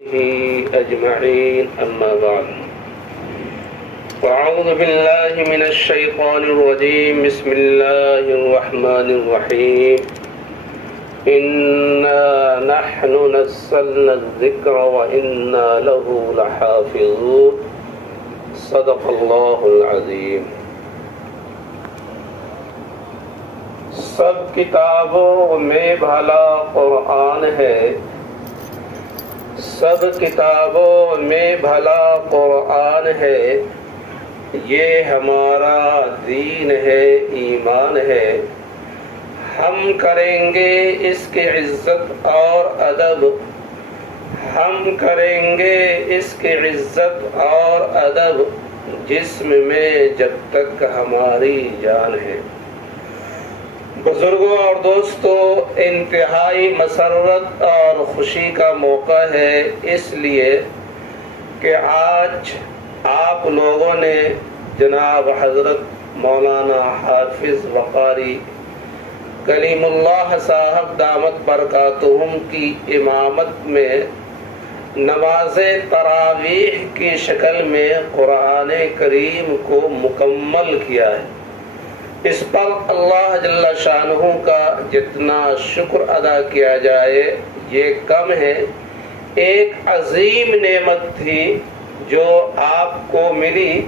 أجمعين أما بعد أعوذ بالله من الشيطان الرجيم بسم الله الرحمن الرحيم إنا نحن نزلنا الذكر وإنا له لحافظون صدق الله العظيم. سب کتابوں میں بھلا قرآن ہے، سب کتابوں میں بھلا قرآن ہے، یہ ہمارا دین ہے، ایمان ہے، ہم کریں گے اس کی عزت اور ادب، ہم کریں گے اس کی عزت اور ادب جسم میں جب تک ہماری جان ہے. بزرگوں اور دوستو، انتہائی مسرت اور خوشی کا موقع ہے، اس لیے کہ آج آپ لوگوں نے جناب حضرت مولانا حافظ وقاری کلیم اللہ صاحب دامت برکاتہم کی امامت میں نماز تراویح کی شکل میں قرآن کریم کو مکمل کیا ہے. اس پر اللہ جل شانہ کا جتنا شکر ادا کیا جائے یہ کم ہے. ایک عظیم نعمت تھی جو آپ کو ملی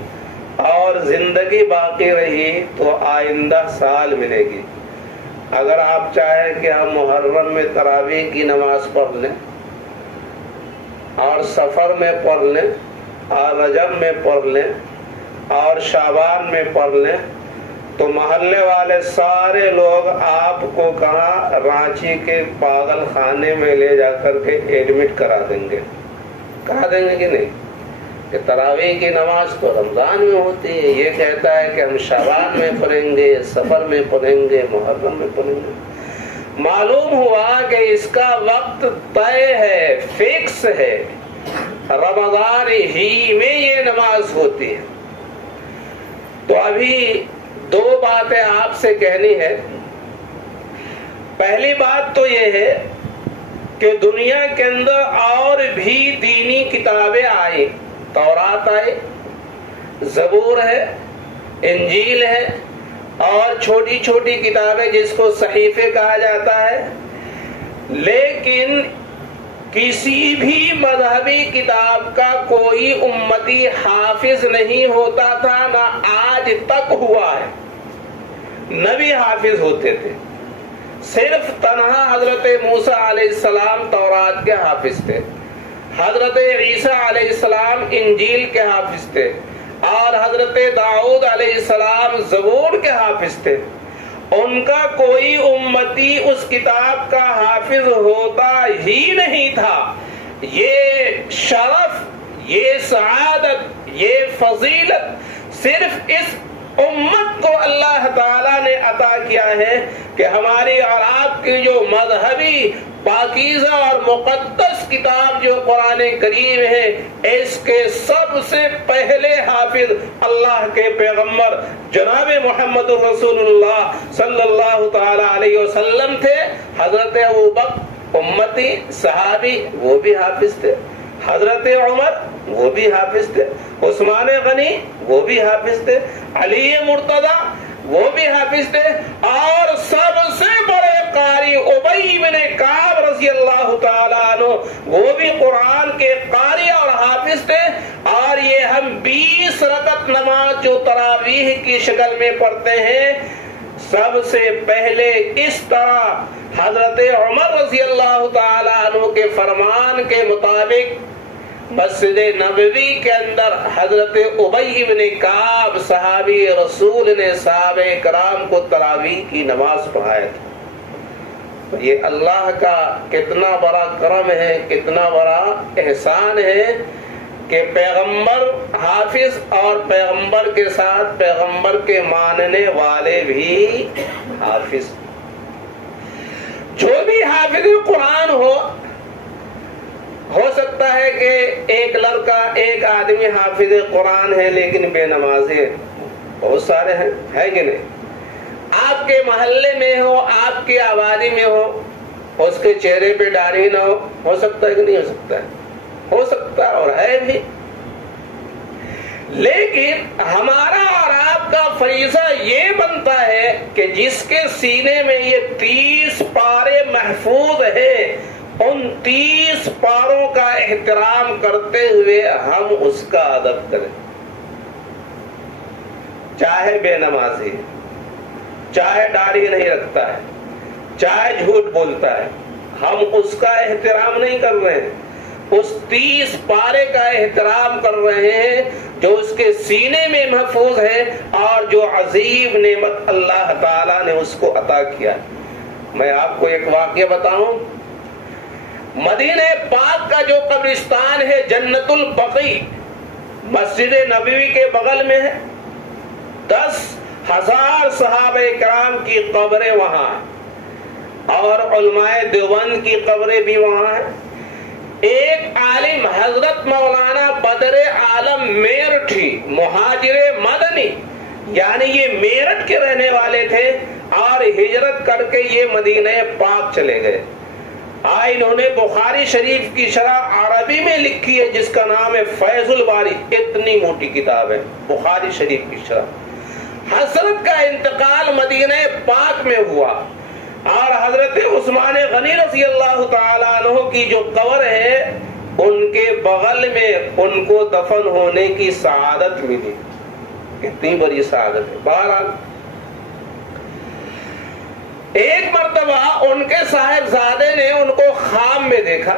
اور زندگی باقی رہی تو آئندہ سال ملے گی. اگر آپ چاہیں کہ ہم محرم میں تراویح کی نماز پڑھ لیں اور سفر میں پڑھ لیں اور رجب میں پڑھ لیں اور شعبان میں پڑھ لیں تو محلے والے سارے لوگ آپ کو کہاں رانچی کے پاگل خانے میں لے جا کر کے ایڈمٹ کرا دیں گے. کہا دیں گے کہ نہیں کہ تراویح کی نماز تو رمضان میں ہوتی ہے، یہ کہتا ہے کہ ہم شعبان میں پڑھیں گے، سفر میں پڑھیں گے، محرم میں پڑھیں گے. معلوم ہوا کہ اس کا وقت طے ہے، فکس ہے، رمضان ہی میں یہ نماز ہوتی ہے. تو ابھی دو باتیں آپ سے کہنی ہے. پہلی بات تو یہ ہے کہ دنیا کے اندر اور بھی دینی کتابیں آئی. تورات آئی، زبور ہے، انجیل ہے اور چھوٹی چھوٹی کتابیں جس کو صحیفے کہا جاتا ہے. لیکن کسی بھی مذہبی کتاب کا کوئی امتی حافظ نہیں ہوتا تھا، نہ آج تک ہوا ہے. نبی حافظ ہوتے تھے. صرف تنہا حضرت موسیٰ علیہ السلام تورات کے حافظ تھے، حضرت عیسیٰ علیہ السلام انجیل کے حافظ تھے اور حضرت داؤد علیہ السلام زبور کے حافظ تھے. ان کا کوئی امتی اس کتاب کا حافظ ہوتا ہی نہیں تھا. یہ شرف، یہ سعادت، یہ فضیلت صرف اس امت کو اللہ تعالیٰ نے عطا کیا ہے کہ ہماری اور آپ کی جو مذہبی پاکیزہ اور مقدس کتاب جو قرآن کریم ہے، اس کے سب سے پہلے حافظ اللہ کے پیغمبر جناب محمد رسول اللہ صلی اللہ تعالی علیہ وسلم تھے. حضرت ابوبکر امتی صحابی وہ بھی حافظ تھے، حضرت عمر وہ بھی حافظ تھے، عثمان غنی وہ بھی حافظ تھے، علی مرتضی وہ بھی حافظ تھے، اور سب سے بڑے قاری ابی بن کعب رضی اللہ تعالیٰ عنہ وہ بھی قرآن کے قاری اور حافظ تھے. اور یہ ہم 20 رکعت نماز جو تراویح کی شکل میں پڑھتے ہیں، سب سے پہلے اس طرح حضرت عمر رضی اللہ تعالیٰ عنہ کے فرمان کے مطابق مسجد نبوی کے اندر حضرت ابی بن کعب صحابی رسول نے صحابہ کرام کو تراویح کی نماز پڑھایا تھا. یہ اللہ کا کتنا بڑا کرم ہے، کتنا بڑا احسان ہے کہ پیغمبر حافظ اور پیغمبر کے ساتھ پیغمبر کے ماننے والے بھی حافظ. جو بھی حافظ قرآن ہو سکتا ہے کہ ایک لڑکا، ایک آدمی حافظ قرآن ہے لیکن بے نمازی ہے، بہت سارے ہیں، ہے کہ نہیں؟ آپ کے محلے میں ہو، آپ کی آبادی میں ہو، اس کے چہرے پہ داڑھی نہ ہو سکتا ہے کہ نہیں ہو سکتا ہے؟ ہو سکتا ہے اور ہے بھی، لیکن ہمارا اور آپ کا فریضہ یہ بنتا ہے کہ جس کے سینے میں یہ 30 پارے محفوظ ہیں، ان 30 پاروں کا احترام کرتے ہوئے ہم اس کا ادب کریں، چاہے بے نمازی ہے، چاہے داڑھی نہیں رکھتا ہے، چاہے جھوٹ بولتا ہے، ہم اس کا احترام نہیں کر رہے ہیں، اس 30 پارے کا احترام کر رہے ہیں جو اس کے سینے میں محفوظ ہے اور جو عظیم نعمت اللہ تعالیٰ نے اس کو عطا کیا۔ میں آپ کو ایک واقعہ بتاؤں، مدینہ پاک کا جو قبرستان ہے جنت البقیع، مسجد نبوی کے بغل میں ہے، 10,000 صحابہ کرام کی قبریں وہاں ہیں اور علماء دیوبند کی قبریں بھی وہاں ہیں۔ ایک عالم حضرت مولانا بدر عالم میرٹھی، مہاجر مدنی، یعنی یہ میرٹھ کے رہنے والے تھے اور ہجرت کر کے یہ مدینہ پاک چلے گئے۔ انہوں نے بخاری شریف کی شرح عربی میں لکھی ہے جس کا نام ہے فیض الباری، اتنی موٹی کتاب ہے بخاری شریف کی شرح۔ حضرت کا انتقال مدینہ پاک میں ہوا اور حضرت عثمان غنی رضی اللہ تعالیٰ عنہ کی جو قبر ہے ان کے بغل میں ان کو دفن ہونے کی سعادت ملی، کتنی بڑی سعادت ہے۔ بہرحال ایک مرتبہ ان کے صاحبزادے نے ان کو خواب میں دیکھا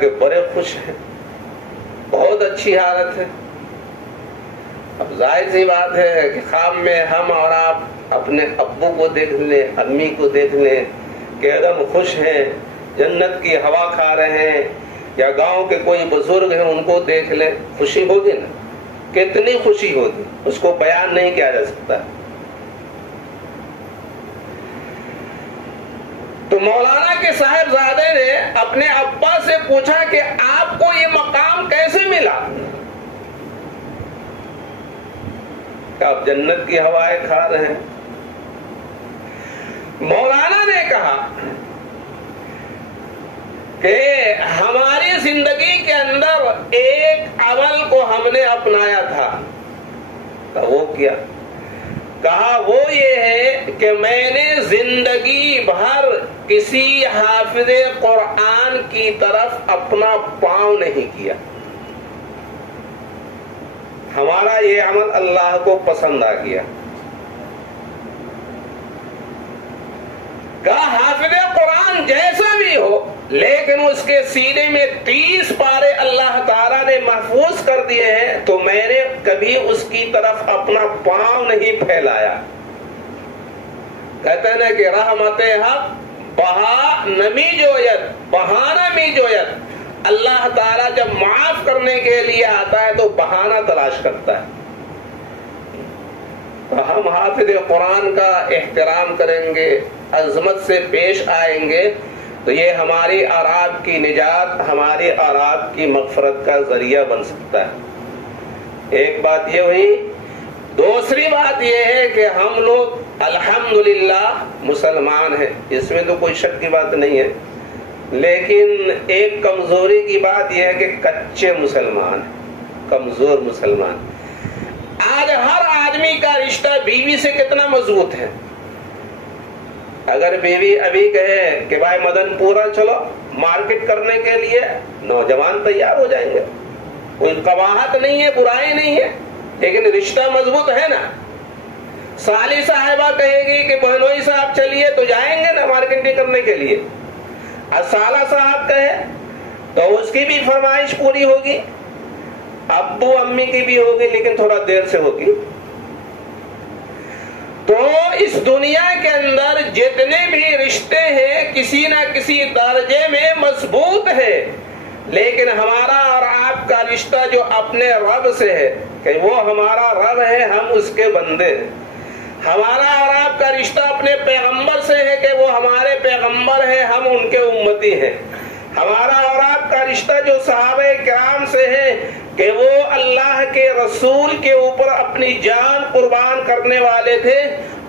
کہ بڑے خوش ہیں، بہت اچھی حالت ہے۔ اب ظاہر سی بات ہے کہ خواب میں ہم اور آپ اپنے ابو کو دیکھ لیں، امی کو دیکھ لیں کہ ایک دم خوش ہیں، جنت کی ہوا کھا رہے ہیں، یا گاؤں کے کوئی بزرگ ہیں ان کو دیکھ لیں، خوشی ہوگی نا، کتنی خوشی ہوگی، اس کو بیان نہیں کیا جا سکتا۔ تو مولانا کے صاحبزادے نے اپنے ابا سے پوچھا کہ آپ کو یہ مقام کیسے ملا؟ کہ آپ جنت کی ہوائیں کھا رہے ہیں۔ مولانا نے کہا کہ ہماری زندگی کے اندر ایک عمل کو ہم نے اپنایا تھا، وہ کیا؟ کہا وہ یہ ہے کہ میں نے زندگی بھر کسی حافظ قرآن کی طرف اپنا پاؤں نہیں کیا، ہمارا یہ عمل اللہ کو پسند آ گیا۔ کہا حافظ قرآن جیسا بھی ہو لیکن اس کے سینے میں 30 پارے اللہ تعالیٰ نے محفوظ کر دیے ہیں، تو میں نے کبھی اس کی طرف اپنا پاؤں نہیں پھیلایا۔ کہتے ہیں کہ رحمت حق بہا نمی جویت بہانہ می جویت، اللہ تعالیٰ جب معاف کرنے کے لیے آتا ہے تو بہانہ تلاش کرتا ہے۔ تو ہم حافظ قرآن کا احترام کریں گے، عظمت سے پیش آئیں گے، تو یہ ہماری اعراب کی نجات، ہماری اعراب کی مغفرت کا ذریعہ بن سکتا ہے۔ ایک بات یہ ہوئی۔ دوسری بات یہ ہے کہ ہم لوگ الحمدللہ مسلمان ہیں، اس میں تو کوئی شک کی بات نہیں ہے، لیکن ایک کمزوری کی بات یہ ہے کہ کچے مسلمان، کمزور مسلمان۔ آج ہر آدمی کا رشتہ بیوی سے کتنا مضبوط ہے۔ اگر بیوی ابھی کہے کہ بھائی مدن پورا چلو مارکیٹ کرنے کے لیے، نوجوان تیار ہو جائیں گے، کوئی قباحت نہیں ہے، برائی نہیں ہے، لیکن رشتہ مضبوط ہے نا۔ سالی صاحبہ کہے گی کہ بہنوئی صاحب چلیے تو جائیں گے نا مارکیٹنگ کرنے کے لیے۔ سالہ صاحب کہے تو اس کی بھی فرمائش پوری ہوگی، ابو امی کی بھی ہوگی، لیکن تھوڑا دیر سے ہوگی۔ تو اس دنیا کے اندر جتنے بھی رشتے ہیں کسی نہ کسی درجے میں مضبوط ہے، لیکن ہمارا اور آپ کا رشتہ جو اپنے رب سے ہے کہ وہ ہمارا رب ہے، ہم اس کے بندے ہیں۔ ہمارا اور آپ کا رشتہ اپنے پیغمبر سے ہے کہ وہ ہمارے پیغمبر ہیں، ہم ان کے امتی ہیں۔ ہمارا اور آپ کا رشتہ جو صحابہ کرام سے ہے کہ وہ اللہ کے رسول کے اوپر اپنی جان قربان کرنے والے تھے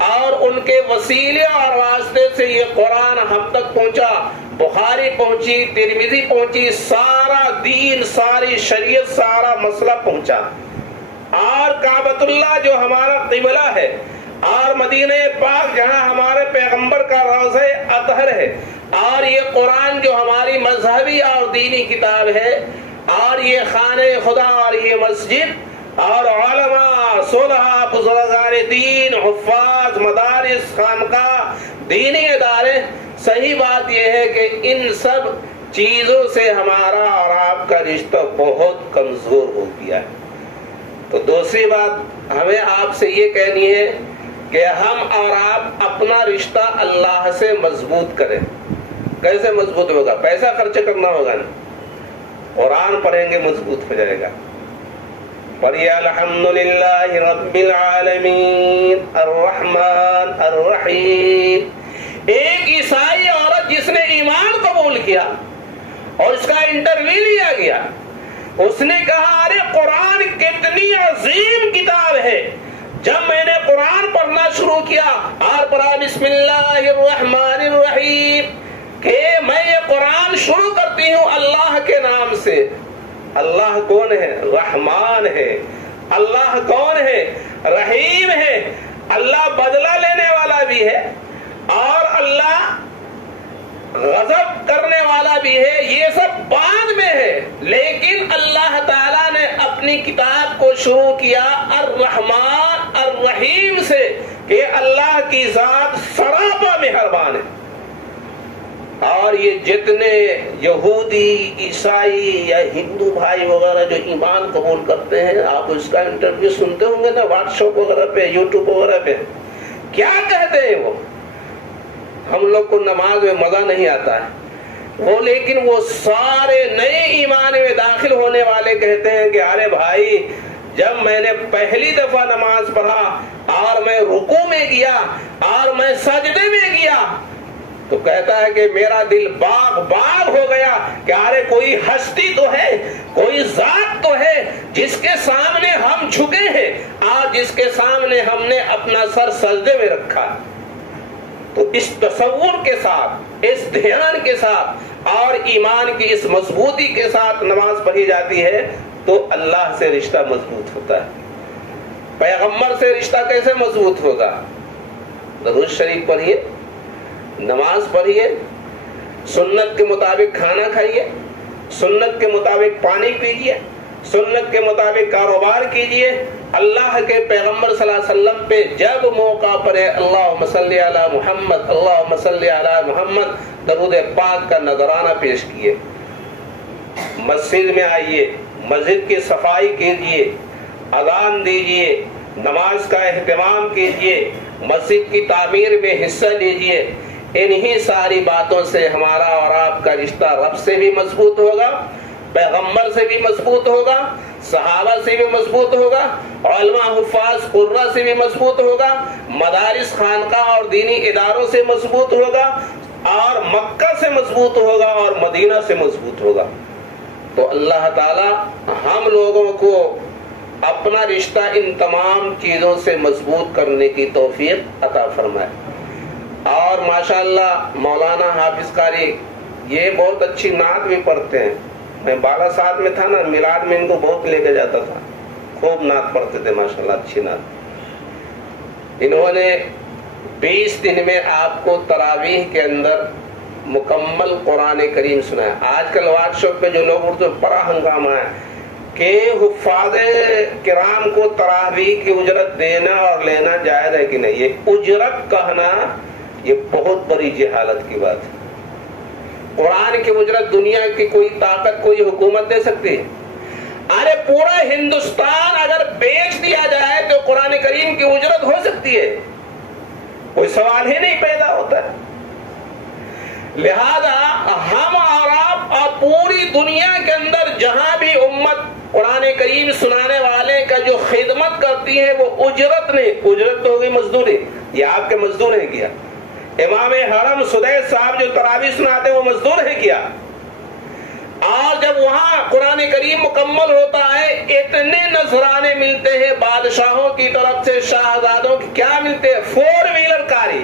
اور ان کے وسیلے اور واسطے سے یہ قرآن ہم تک پہنچا۔ بخاری پہنچی، ترمذی پہنچی، سارا دین، ساری شریعت، سارا مسئلہ پہنچا۔ اور کعبۃ اللہ جو ہمارا قبلہ ہے، اور مدینہ پاک جہاں ہمارے پیغمبر کا روضہ اطہر ہے، اور یہ قرآن جو ہماری مذہبی اور دینی کتاب ہے، اور یہ خانہ خدا، اور یہ مسجد، اور علماء، صلحاء، بزرگان دین، حفاظ، مدارس، خانقاہ، دینی ادارے، صحیح بات یہ ہے کہ ان سب چیزوں سے ہمارا اور آپ کا رشتہ بہت کمزور ہو گیا ہے۔ تو دوسری بات ہمیں آپ سے یہ کہنی ہے کہ ہم اور آپ اپنا رشتہ اللہ سے مضبوط کریں۔ کیسے مضبوط ہوگا؟ پیسہ خرچ کرنا ہوگا نا، قرآن پڑھیں گے مضبوط ہو جائے گا۔ پڑھیے الحمدللہ رب العالمین الرحمن الرحیم۔ ایک عیسائی عورت جس نے ایمان قبول کیا اور اس کا انٹرویو لیا گیا، اس نے کہا ارے قرآن کتنی عظیم کتاب ہے۔ جب میں نے قرآن پڑھنا شروع کیا اور پڑھا بسم اللہ الرحمن الرحیم کہ میں یہ قرآن شروع کرتی ہوں اللہ کے نام سے۔ اللہ کون ہے؟ رحمان ہے۔ اللہ کون ہے؟ رحیم ہے۔ اللہ بدلہ لینے والا بھی ہے اور اللہ غضب کرنے والا بھی ہے۔ یہ سب بعد میں ہے، لیکن اللہ تعالیٰ نے اپنی کتاب کو شروع کیا الرحمن الرحیم سے کہ اللہ کی ذات سراپا مہربان ہے۔ اور یہ جتنے یہودی، عیسائی یا ہندو بھائی وغیرہ جو ایمان قبول کرتے ہیں، آپ اس کا انٹرویو سنتے ہوں گے نا واٹس ایپ وغیرہ پہ، یوٹیوب وغیرہ پہ، کیا کہتے ہیں وہ؟ ہم لوگ کو نماز میں مزہ نہیں آتا ہے وہ، لیکن وہ سارے نئے ایمان میں داخل ہونے والے کہتے ہیں کہ ارے بھائی جب میں نے پہلی دفعہ نماز پڑھا اور میں رکوع میں گیا اور میں سجدے میں گیا تو کہتا ہے کہ میرا دل باغ باغ ہو گیا کہ ارے کوئی ہستی تو ہے، کوئی ذات تو ہے جس کے سامنے ہم جھکے ہیں اور جس کے سامنے ہم نے اپنا سر سجدے میں رکھا۔ تو اس تصور کے ساتھ، اس دھیان کے ساتھ اور ایمان کی اس مضبوطی کے ساتھ نماز پڑھی جاتی ہے تو اللہ سے رشتہ مضبوط ہوتا ہے۔ پیغمبر سے رشتہ کیسے مضبوط ہوگا؟ درود شریف پڑھیے، نماز پڑھیے، سنت کے مطابق کھانا کھائیے، سنت کے مطابق پانی پیجیے، سنت کے مطابق کاروبار کیجیے۔ اللہ کے پیغمبر صلی اللہ علیہ وسلم پہ جب موقع پڑے اللہم صلی علی محمد، اللہم صلی علی محمد درود پاک کا نذرانہ پیش کیے۔ مسجد میں آئیے، مسجد کی صفائی کیجیے، اذان دیجیے، نماز کا اہتمام کیجیے، مسجد کی تعمیر میں حصہ لیجیے۔ انہی ساری باتوں سے ہمارا اور آپ کا رشتہ رب سے بھی مضبوط ہوگا، پیغمبر سے بھی مضبوط ہوگا، صحابہ سے بھی مضبوط ہوگا، علماء، حفاظ، قراء سے بھی مضبوط ہوگا، مدارس، خانقاہ اور دینی اداروں سے مضبوط ہوگا، اور مکہ سے مضبوط ہوگا اور مدینہ سے مضبوط ہوگا۔ تو اللہ تعالی ہم لوگوں کو اپنا رشتہ ان تمام چیزوں سے مضبوط کرنے کی توفیق عطا فرمائے۔ اور ماشاءاللہ مولانا حافظ قاری یہ بہت اچھی نعت بھی پڑھتے ہیں۔ میں بالا ساتھ میں تھا نا، میلاد میں ان کو بہت لے کے جاتا تھا، خوب نعت پڑھتے تھے ماشاءاللہ، اچھی نعت۔ انہوں نے 20 دن میں آپ کو تراویح کے اندر مکمل قرآن کریم سنایا۔ آج کل واٹس ایپ پہ جو لوگ اردو بڑا ہنگامہ ہے کہ حفاظ کرام کو تراویح کی اجرت دینا اور لینا جائز ہے کہ نہیں۔ یہ اجرت کہنا یہ بہت بڑی جہالت کی بات ہے۔ قرآن کی اجرت دنیا کی کوئی طاقت، کوئی حکومت دے سکتی ہے؟ ارے پورا ہندوستان اگر بیچ دیا جائے تو قرآن کریم کی اجرت ہو سکتی ہے؟ کوئی سوال ہی نہیں پیدا ہوتا ہے۔ لہذا ہم اور آپ اور پوری دنیا کے اندر جہاں بھی امت قرآن کریم سنانے والے کا جو خدمت کرتی ہے وہ اجرت نہیں، اجرت تو ہوگی مزدوری، یہ آپ کے مزدور ہیں کیا؟ امام حرم سدیس صاحب جو تراویح سناتے ہیں وہ مزدور ہیں کیا؟ اور جب وہاں قرآن کریم مکمل ہوتا ہے اتنے نذرانے ملتے ہیں بادشاہوں کی طرف سے، شاہزادوں کی، کیا ملتے ہیں؟ 4 ویلر کاری،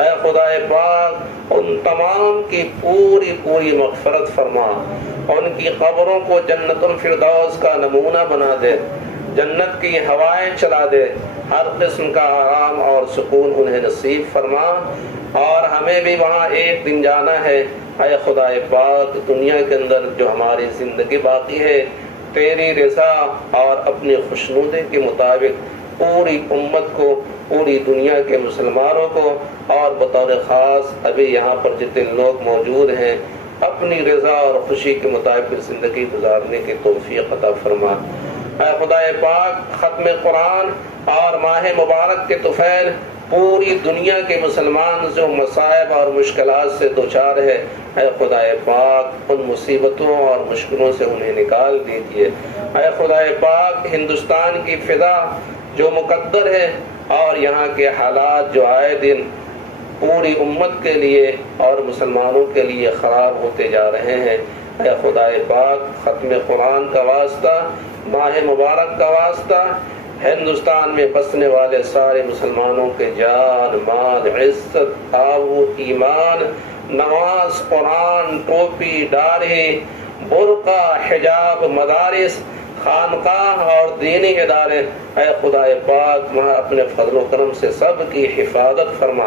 اے خدا پاک ان تمام کی پوری پوری مغفرت فرما، ان کی قبروں کو جنت الفردوس کا نمونہ بنا دے، جنت کی ہوائیں چلا دے، ہر قسم کا آرام اور سکون انہیں نصیب فرما، اور ہمیں بھی وہاں ایک دن جانا ہے۔ اے خدا پاک دنیا کے اندر جو ہماری زندگی باقی ہے تیری رضا اور اپنی خوشنودی کے مطابق پوری امت کو، پوری دنیا کے مسلمانوں کو، اور بطور خاص ابھی یہاں پر جتنے لوگ موجود ہیں اپنی رضا اور خوشی کے مطابق زندگی گزارنے کی توفیق عطا فرما۔ اے خدا پاک ختم قرآن اور ماہ مبارک کے طفیل پوری دنیا کے مسلمان جو مصائب اور مشکلات سے دوچار ہے، اے خدا پاک ان مصیبتوں اور مشکلوں سے انہیں نکال دیجیے۔ اے خدا پاک ہندوستان کی فضا جو مقدر ہے اور یہاں کے حالات جو آئے دن پوری امت کے لیے اور مسلمانوں کے لیے خراب ہوتے جا رہے ہیں، اے خدا پاک ختم قرآن کا واسطہ، ماہ مبارک کا واسطہ ہندوستان میں بسنے والے سارے مسلمانوں کے جان، مال، عزت، آبرو، ایمان، نماز، قرآن، ٹوپی، داڑھی، برقع، حجاب، مدارس، خانقاہ اور دینی ادارے، اے خدا پاک وہاں اپنے فضل و کرم سے سب کی حفاظت فرما۔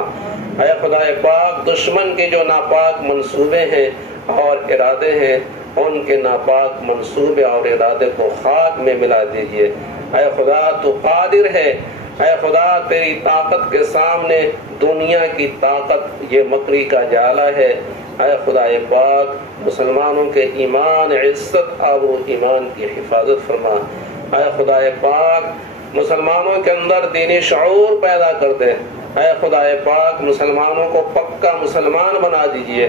اے خدا پاک دشمن کے جو ناپاک منصوبے ہیں اور ارادے ہیں ان کے ناپاک منصوبے اور ارادے کو خاک میں ملا دیجیے۔ اے خدا تو قادر ہے، اے خدا تیری طاقت کے سامنے دنیا کی طاقت یہ مکری کا جالا ہے۔ اے خدا پاک مسلمانوں کے ایمان، عزت، آبرو ایمان کی حفاظت فرما۔ اے خدا پاک مسلمانوں کے اندر دینی شعور پیدا کر دے۔ اے خدا پاک مسلمانوں کو پکا مسلمان بنا دیجئے،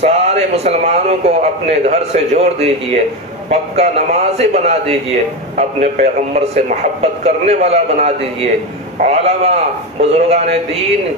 سارے مسلمانوں کو اپنے گھر سے جوڑ دیجئے، پکا نمازی بنا دیجئے، اپنے پیغمبر سے محبت کرنے والا بنا دیجئے، علماء بزرگان دین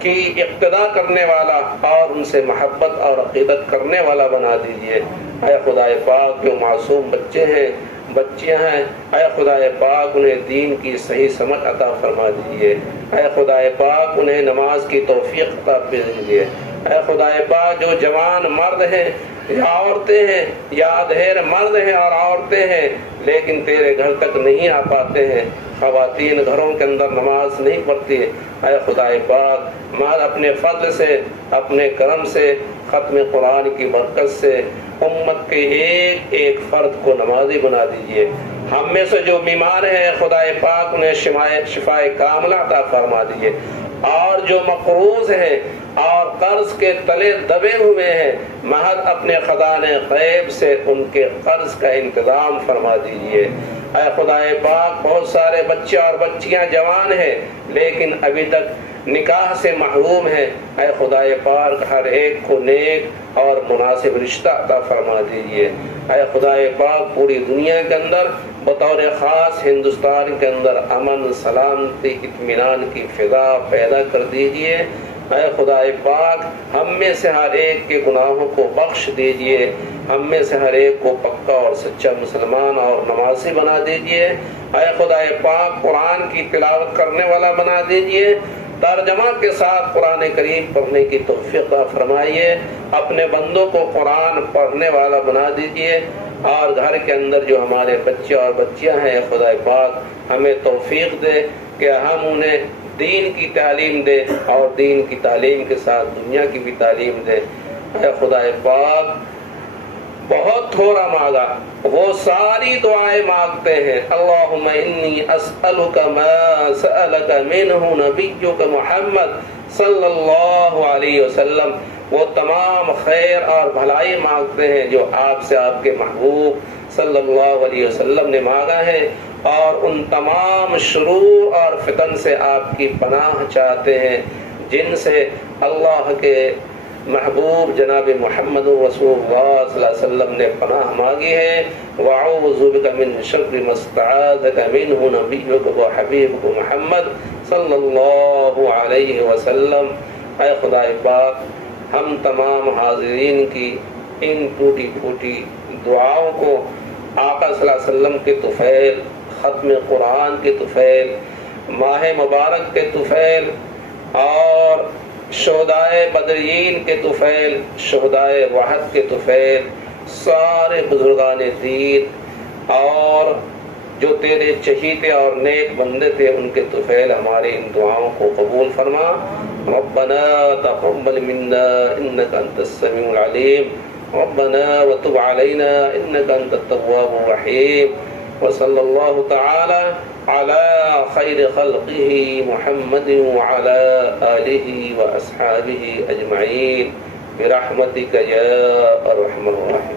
کی اقتداء کرنے والا اور ان سے محبت اور عقیدت کرنے والا بنا دیجئے۔ اے خدا پاک جو معصوم بچے ہیں، بچیاں ہیں، اے خدا پاک انہیں دین کی صحیح سمجھ عطا فرما دیجئے۔ اے خدا پاک انہیں نماز کی توفیق عطا دیجئے۔ اے خدا پاک جو جوان مرد ہیں یا عورتیں ہیں یا ادھیر مرد ہیں اور عورتیں ہیں لیکن تیرے گھر تک نہیں آ پاتے ہیں، خواتین گھروں کے اندر نماز نہیں پڑھتی، اے خدا پاک مال اپنے فضل سے، اپنے کرم سے، ختم قرآن کی برکت سے امت کے ایک ایک فرد کو نمازی بنا دیجئے۔ ہم میں سے جو بیمار ہیں خدا پاک انہیں شفائے کاملہ عطا فرما دیجئے، اور جو مقروض ہیں اور قرض کے تلے دبے ہوئے ہیں محض اپنے خزانے غیب سے ان کے قرض کا انتظام فرما دیجئے۔ اے خدا پاک بہت سارے بچے اور بچیاں جوان ہیں لیکن ابھی تک نکاح سے محروم ہیں، اے خدا پاک ہر ایک کو نیک اور مناسب رشتہ عطا فرما دیجئے۔ اے خدا پاک پوری دنیا کے اندر بطور خاص ہندوستان کے اندر امن، سلامتی، اطمینان کی فضا پیدا کر دیجئے۔ اے خدا پاک ہم میں سے ہر ایک کے گناہوں کو بخش دیجئے، ہم میں سے ہر ایک کو پکا اور سچا مسلمان اور نمازی بنا دیجئے۔ اے خدا پاک قرآن کی تلاوت کرنے والا بنا دیجئے، ترجمہ کے ساتھ قرآن کریم پڑھنے کی توفیق فرمائیے، اپنے بندوں کو قرآن پڑھنے والا بنا دیجئے، اور گھر کے اندر جو ہمارے بچے اور بچیاں ہیں خدا پاک ہمیں توفیق دے کہ ہم انہیں دین کی تعلیم دے اور دین کی تعلیم کے ساتھ دنیا کی بھی تعلیم دے۔ اے خدا پاک بہت تھوڑا مانگا، وہ ساری دعائیں مانگتے ہیں۔ اللہم انی اسألک ما سألک منہ نبیک محمد صلی اللہ علیہ وسلم، وہ تمام خیر اور بھلائی مانگتے ہیں جو آپ سے آپ کے محبوب صلی اللہ علیہ وسلم نے مانگا ہے، اور ان تمام شرور اور فتن سے آپ کی پناہ چاہتے ہیں جن سے اللہ کے محبوب جناب محمد رسول اللہ صلی اللہ علیہ وسلم نے پناہ مانگی ہے۔ وَأَعُوذُ بِكَ مِن شَرِّ مَا اسْتَعَاذَكَ مِنْهُ نَبِيُّكَ وَحَبِيبُكَ محمد صلی اللہ علیہ وسلم۔ اے خدا پاک ہم تمام حاضرین کی ان ٹوٹی پھوٹی دعاؤں کو آقا صلی اللہ علیہ وسلم کے طفیل، ختم قرآن کے طفیل، ماہ مبارک کے طفیل اور شہدائے بدرین کے طفیل، شہدائے وحد کے طفیل، سارے بزرگان دین اور جو تیرے چہیتے اور نیک بندے تھے ان کے طفیل ہمارے ان دعاؤں کو قبول فرما. ربنا تقبل منا انك انت السميع العليم، ربنا وتب علينا انك انت التواب الرحيم. وصلى الله تعالى على خير خلقه محمد وعلى آله وأصحابه أجمعين برحمتك يا أرحم الراحمين.